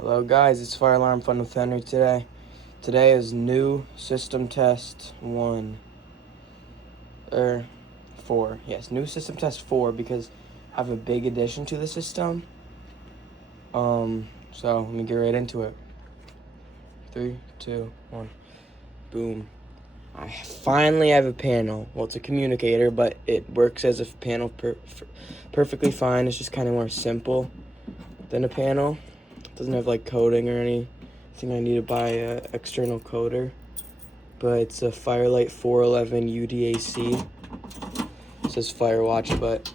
Hello guys, it's Fire Alarm Fun with Henry today. Today is new system test 1. 4. Yes, new system test 4 because I have a big addition to the system. So let me get right into it. 3, 2, 1. Boom. I finally have a panel. Well, it's a communicator, but it works as a panel perfectly fine. It's just kind of more simple than a panel. It doesn't have like coding or anything I need to buy an external coder. But it's a Firelight 411 UDAC. It says Firewatch, but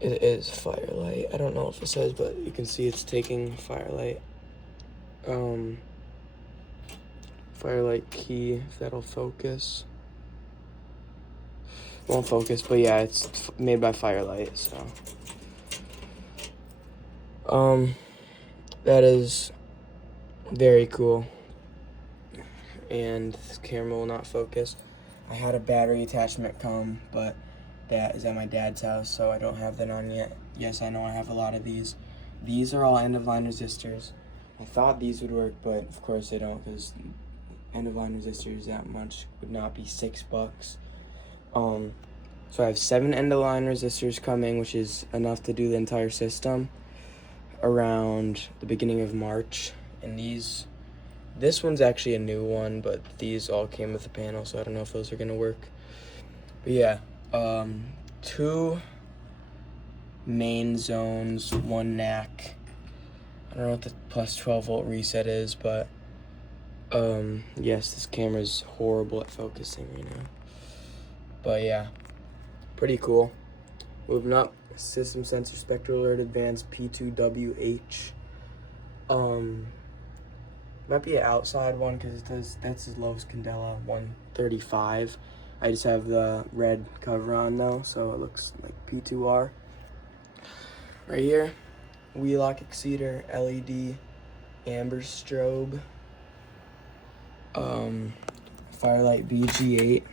it is Firelight. I don't know if it says, but you can see it's taking Firelight. Firelight key, if that'll focus. Won't focus, but yeah, it's made by Firelight, so. That is very cool. And this camera will not focus. I had a battery attachment come, but that is at my dad's house, so I don't have that on yet. Yes, I know I have a lot of these. These are all end-of-line resistors. I thought these would work, but of course they don't, because end-of-line resistors that much would not be $6. So I have 7 end-of-line resistors coming, which is enough to do the entire system around the beginning of March. And this one's actually a new one, but these all came with the panel, so I don't know if those are gonna work. But yeah, 2 main zones, 1 NAC. I don't know what the plus 12 volt reset is, but yes, this camera's horrible at focusing right now. But yeah, pretty cool. Moving up, System Sensor Spectral Alert Advanced P2WH. Might be an outside one because that's as low as Candela 135. I just have the red cover on though, so it looks like P2R. Right here, Wheelock Exceeder LED amber strobe. Firelight BG8.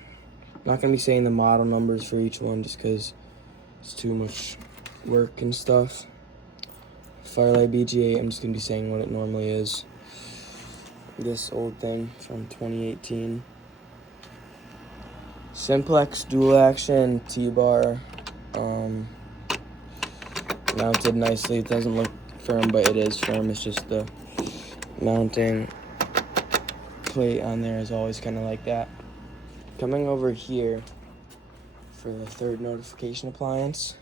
I'm not gonna be saying the model numbers for each one just because it's too much work and stuff. Firelight BG8, I'm just gonna be saying what it normally is. This old thing from 2018. Simplex dual action T-bar, mounted nicely. It doesn't look firm, but it is firm. It's just the mounting plate on there is always kind of like that. Coming over here for the third notification appliance,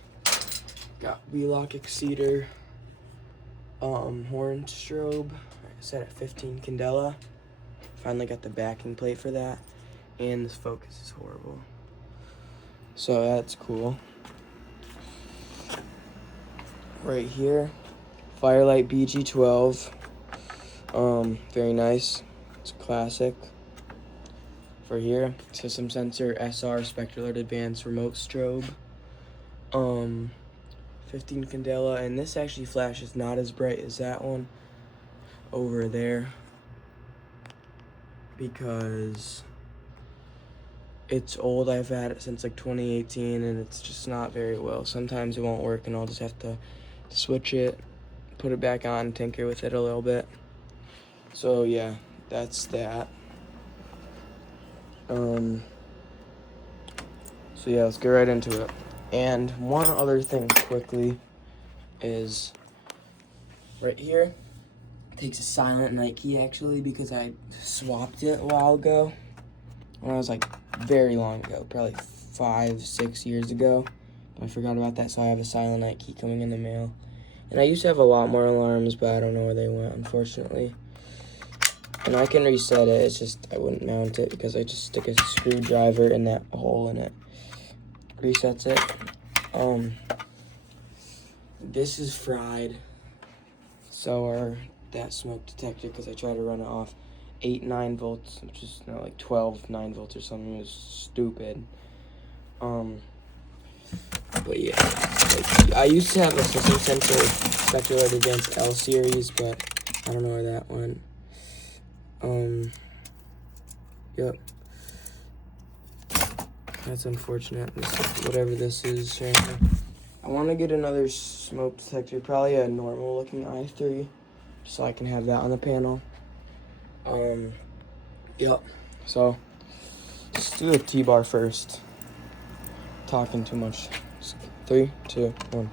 got Wheelock Exceeder horn strobe, set at 15 Candela. Finally got the backing plate for that, and this focus is horrible, so that's cool. Right here, Firelight BG12, very nice. It's a classic. For here, System Sensor SR Spectral Alert Advanced Remote Strobe, 15 Candela, and this actually flashes not as bright as that one over there because it's old. I've had it since like 2018 and it's just not very well. Sometimes it won't work and I'll just have to switch it, put it back on, tinker with it a little bit. So yeah, that's that. So yeah, let's get right into it. And one other thing quickly is right here, it takes a silent night key actually because I swapped it a while ago. When I was like very long ago, probably 5-6 years ago. I forgot about that, so I have a silent night key coming in the mail. And I used to have a lot more alarms, but I don't know where they went, unfortunately. And I can reset it, it's just I wouldn't mount it because I just stick a screwdriver in that hole and it resets it. This is fried. So are that smoke detector because I tried to run it off 8-9 volts, which is not like 12 9 volts or something. It was stupid. But yeah, like, I used to have a System Sensor Spectral Alert Advanced L series, but I don't know where that went. Yep. That's unfortunate. Whatever this is right now. I want to get another smoke detector, probably a normal looking i3, so I can have that on the panel. Yep. So let's do the T-bar first. Talking too much. 3, 2, 1.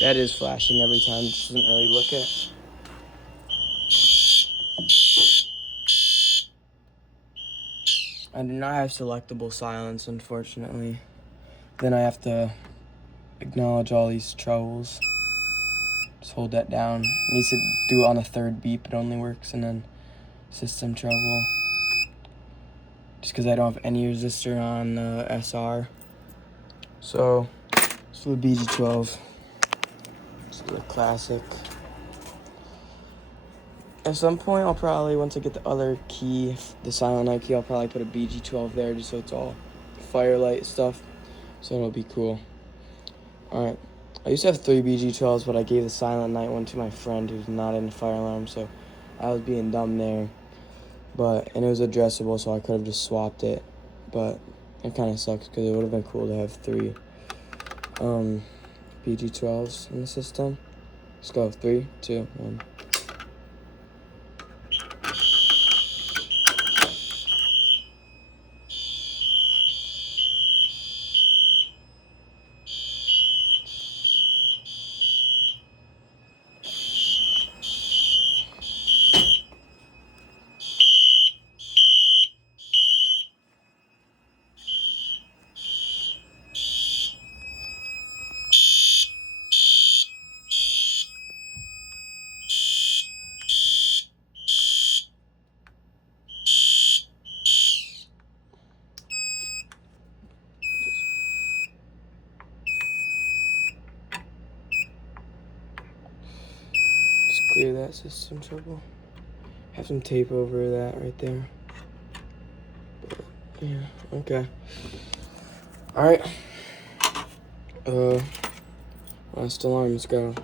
That is flashing every time. It doesn't really look it. I do not have selectable silence, unfortunately. Then I have to acknowledge all these troubles. Just hold that down. It needs to do it on the third beep. It only works, and then system trouble. Just because I don't have any resistor on the SR. So, let's do the BG12. Let's do the classic. At some point, I'll probably, once I get the other key, the Silent Night key, I'll probably put a BG12 there just so it's all firelight stuff. So it'll be cool. Alright. I used to have 3 BG12s, but I gave the Silent Night one to my friend who's not in the fire alarm, so I was being dumb there. And it was addressable, so I could have just swapped it. But it kind of sucks because it would have been cool to have 3 BG12s in the system. Let's go. 3, 2, 1. Clear that system trouble. Have some tape over that right there. But, yeah, okay. Alright. Last alarm, let's go.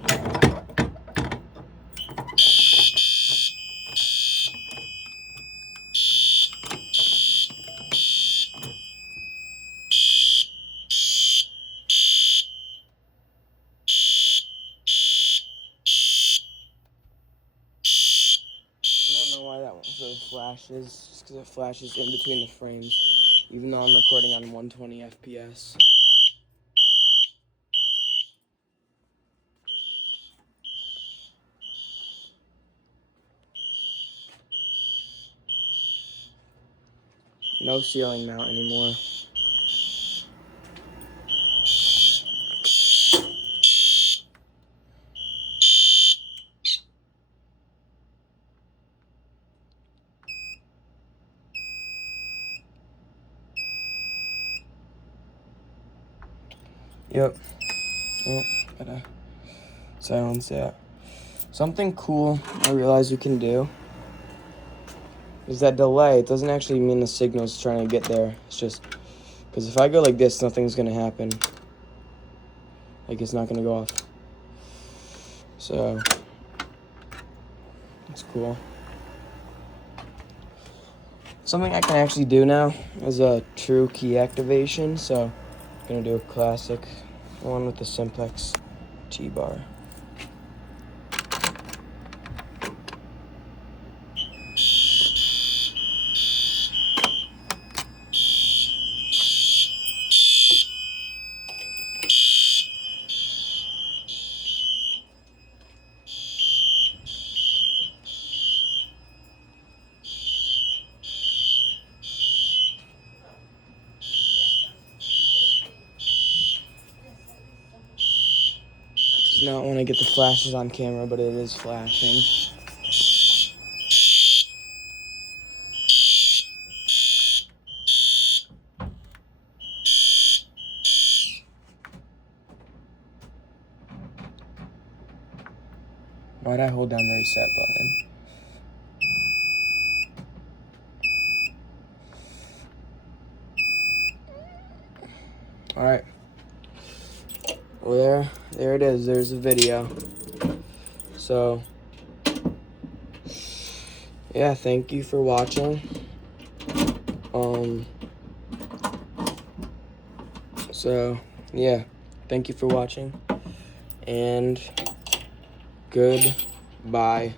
I don't know why that one sort of flashes, just because it flashes in between the frames, even though I'm recording on 120 FPS. No ceiling mount anymore. Yep. Oh, gotta silence that. Something cool I realize you can do is that delay. It doesn't actually mean the signal's trying to get there. It's just, because if I go like this, nothing's gonna happen. Like, it's not gonna go off. So, it's cool. Something I can actually do now is a true key activation. So, I'm gonna do a classic one with the Simplex T-bar. Does not want to get the flashes on camera, but it is flashing. Why'd I hold down the reset button? Alright. Well, there it is. There's the video. So, yeah, thank you for watching. So, yeah, thank you for watching. And goodbye.